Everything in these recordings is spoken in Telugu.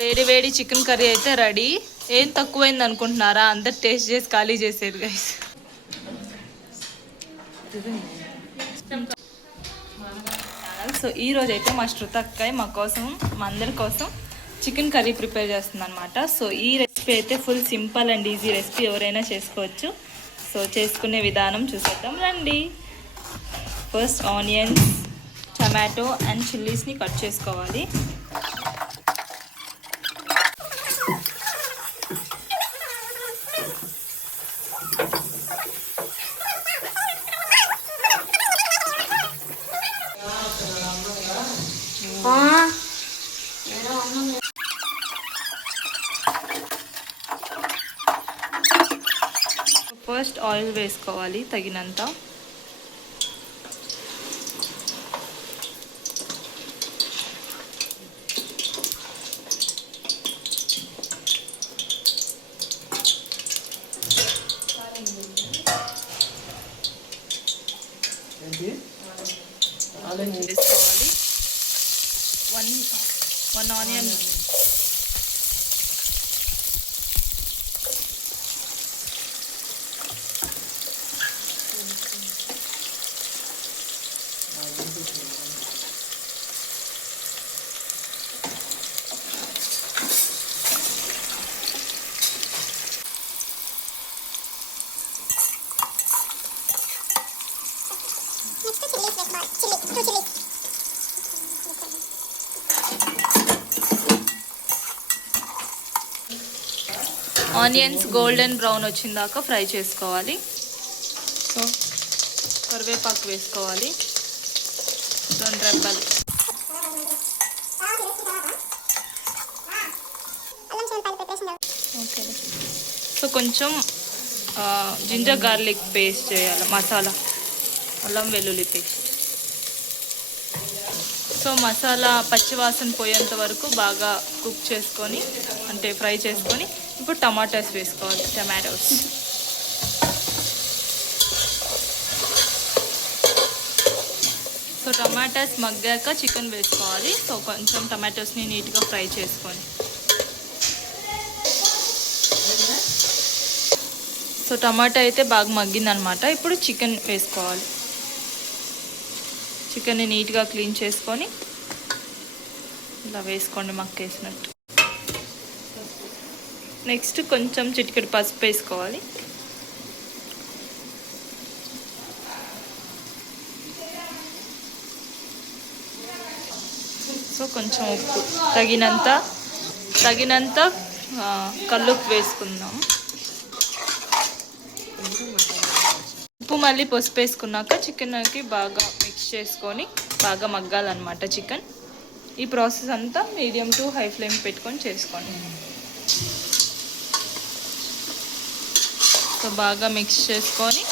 వేడి వేడి చికెన్ కర్రీ అయితే రెడీ. ఏం తక్కువైంది అనుకుంటున్నారా? అందరు టేస్ట్ చేసి ఖాళీ చేసేది గైస్. సో ఈ రోజు అయితే మా శృతక్కయ్య మా కోసం, మా అందరి కోసం చికెన్ కర్రీ ప్రిపేర్ చేస్తుంది అనమాట. సో ఈ రెసిపీ అయితే full simple and easy recipe, ఎవరైనా చేసుకోవచ్చు. సో చేసుకునే విధానం చూసేద్దాం రండి. ఫస్ట్ ఆనియన్స్, టమాటో అండ్ చిల్లీస్ని కట్ చేసుకోవాలి. ఫస్ట్ ఆయిల్ వేసుకోవాలి తగినంత. వేసుకోవాలి. One onion onions golden brown వచ్చిందాక ఫ్రై చేసుకోవాలి. సో కరివేపాకు వేసుకోవాలి, 2 రెబ్బలు. ఓకే. సో కొంచెం జింజర్ గార్లిక్ పేస్ట్ చేయాలి, మసాలా అల్లం వెల్లుల్లి పేస్ట్. సో మసాలా పచ్చివాసన పోయేంత వరకు బాగా కుక్ చేసుకొని, అంటే ఫ్రై చేసుకొని, ఇప్పుడు టమాటోస్ వేసుకోవాలి. టమాటోస్ సో టమాటాస్ మగ్గాక చికెన్ వేసుకోవాలి. సో కొంచెం టమాటోస్ని నీట్గా ఫ్రై చేసుకొని, సో టమాటా అయితే బాగా మగ్గిందనమాట. ఇప్పుడు చికెన్ వేసుకోవాలి. చికెన్ని నీట్గా క్లీన్ చేసుకొని ఇలా వేసుకోండి మక్కేసినట్టు. నెక్స్ట్ కొంచెం చిటికెడు పసుపు వేసుకోవాలి. సో కొంచెం ఉప్పు తగినంత కల్లుప్పు వేసుకుందాం. ఉప్పు మళ్ళీ పసుపు వేసుకున్నాక చికెన్కి బాగా మిక్స్ చేసుకొని బాగా మగ్గాలన్నమాట చికెన్. ఈ ప్రాసెస్ అంతా మీడియం టు హై ఫ్లేమ్ పెట్టుకొని చేసుకోండి. సో బాగా మిక్స్ చేసుకొని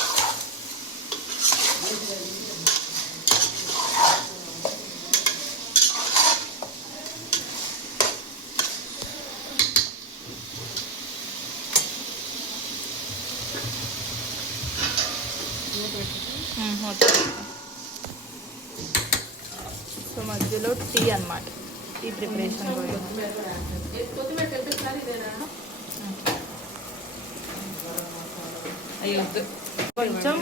సో మధ్యలో టీ అన్నమాట, టీ ప్రిపరేషన్ కొంచెం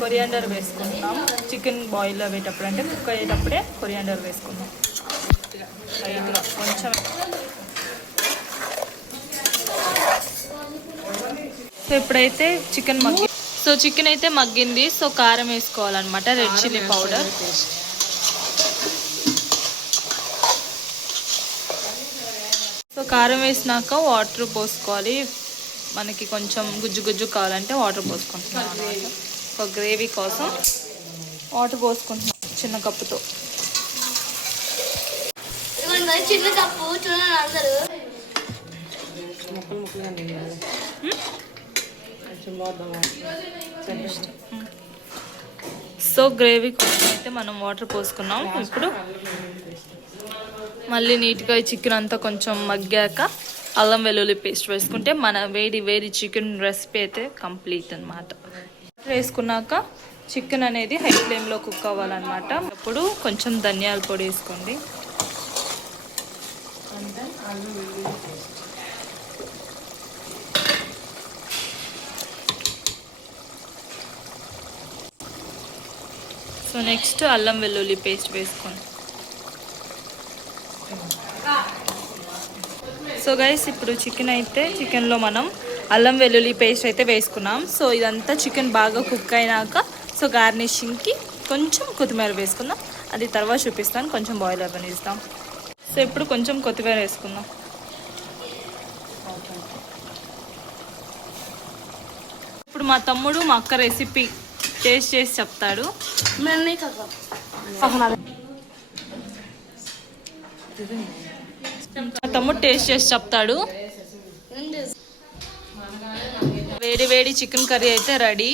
కొరియాండర్ వేసుకుంటున్నాం. చికెన్ బాయిల్ అయ్యేటప్పుడు, అంటే కుక్ అయ్యేటప్పుడే కొరియాండర్ వేసుకుందాం లైట్గా కొంచెం. సో ఇప్పుడైతే చికెన్ అయితే మగ్గింది. సో కారం వేసుకోవాలన్నమాట, రెడ్ చిల్లీ పౌడర్. సో కారం వేసినాక వాటర్ పోసుకోవాలి. మనకి కొంచెం గుజ్జు కావాలంటే వాటర్ పోసుకుంటున్నాం అన్నమాట. సో గ్రేవీ కోసం వాటర్ పోసుకుంటున్నాం చిన్న కప్పుతో. చిన్న కప్పు చూడండి అందరూ. సో గ్రేవీ కోసం అయితే మనం వాటర్ పోసుకున్నాం. ఇప్పుడు మళ్ళీ నీట్గా చికెన్ అంతా కొంచెం మగ్గాక అల్లం వెల్లుల్లి పేస్ట్ వేసుకుంటే మన వేడి చికెన్ రెసిపీ అయితే కంప్లీట్ అన్నమాట. వేసుకున్నాక చికెన్ అనేది హై ఫ్లేమ్లో కుక్ అవ్వాలన్నమాట. అప్పుడు కొంచెం ధనియాల పొడి వేసుకోండి. సో నెక్స్ట్ అల్లం వెల్లుల్లి పేస్ట్ వేసుకోండి. సో గైస్ ఇప్పుడు చికెన్ అయితే చికెన్లో మనం అల్లం వెల్లుల్లి పేస్ట్ అయితే వేసుకున్నాం. సో ఇదంతా చికెన్ బాగా కుక్ అయినాక సో గార్నిషింగ్కి కొంచెం కొత్తిమీర వేసుకుందాం. అది తర్వాత చూపిస్తాను, కొంచెం బాయిల్ అవ్వనిస్తాం. సో ఇప్పుడు కొంచెం కొత్తిమీర వేసుకుందాం. ఇప్పుడు మా తమ్ముడు మా అక్క రెసిపీ టేస్ట్ చేసి చెప్తాడు. మా తమ్ముడు టేస్ట్ చేసి చెప్తాడు. వేడి వేడి చికెన్ కర్రీ అయితే రెడీ.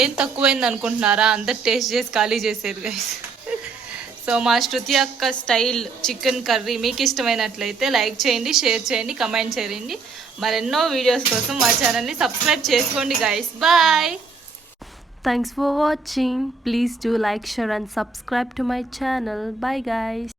ఏం తక్కువైంది అనుకుంటున్నారా? అందరు టేస్ట్ చేసి ఖాళీ చేసేది గైస్. సో మా శృతి అక్క స్టైల్ చికెన్ కర్రీ మీకు ఇష్టమైనట్లయితే లైక్ చేయండి, షేర్ చేయండి, కమెంట్ చేయండి. మరెన్నో వీడియోస్ కోసం మా ఛానల్ని సబ్స్క్రైబ్ చేసుకోండి guys. Bye. Thanks for watching. Please do like, share and subscribe to my channel. Bye guys.